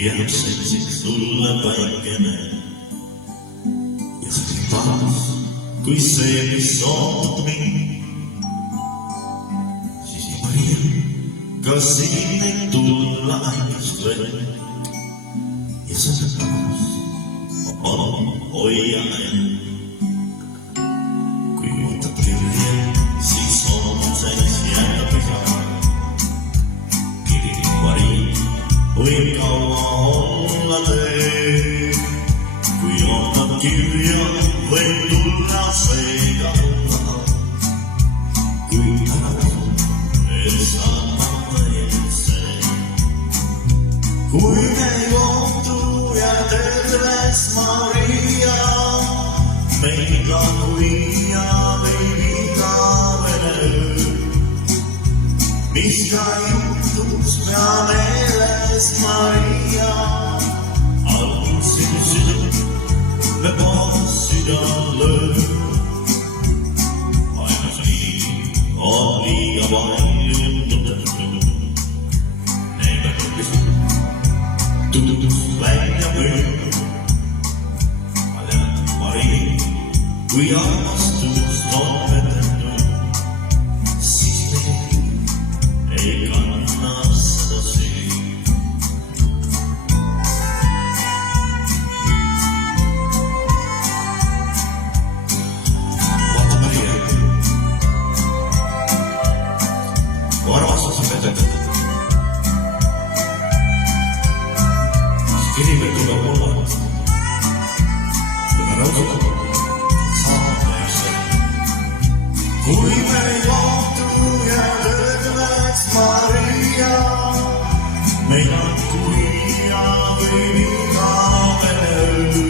Jääkseks sulle päikene ja see oli taas, kui see, mis ootab mind. Siis Maria, kas siin ei tulla ainust veel ja see taas, ma palun hoia end. Kui võtad kirja, siis on selles jääda püha. Kiri Maria võib kaua olla tee, kui ootad kirja, võib tulla seega taha. Kui tänavad, et saab eelse, kui me ei kohtu ja terves Maria, meid lahuia võib igavene öö. Mis ka juhtus pea meeles Maria, algus sinu süda, me puhas süda lööb. Ainus liiv on liiga palju tundetud, neile tõmbis tutus välja pööb. Ma tean, Maria, kui armastust on vedetud, siis meil ei kanna seda süü. Vaata Maria, kui armastus on vedetud, siis kiri võib tulla mulle. Kui me nõustume, saab meisse. Kui me ei kohtu ja terveks Maria, meil on kuia või igavene öö.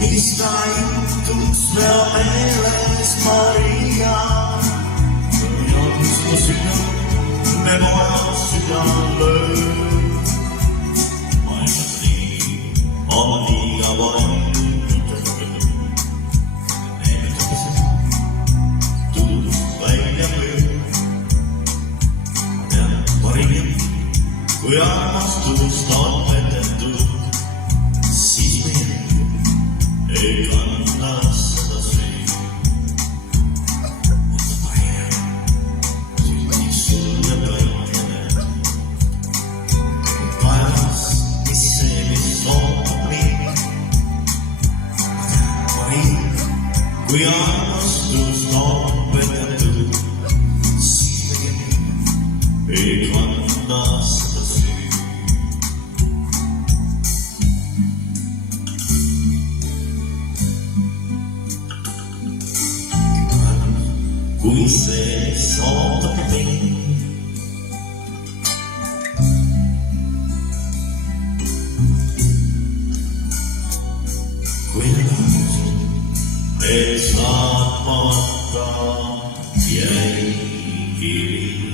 Mis ta juhtus pea meeles Maria, kui on su süda, me poja süda lööb. Ainus liiv on liiga palju tundetud, neile tõmbis tutus välja pööb. Ma tean, Maria, kui armastust on vedetud, siis meil ei kanna seda süü. Vaata Maria, sünnib sulle päikene, taevas, mis see, mis ootab mind. Ma tean, Maria, kui armastust on vedetud, siis meil ei kanna seda süü. Kui see, mis ootab mind, kui lõpuks veel saatmata jäi kiri.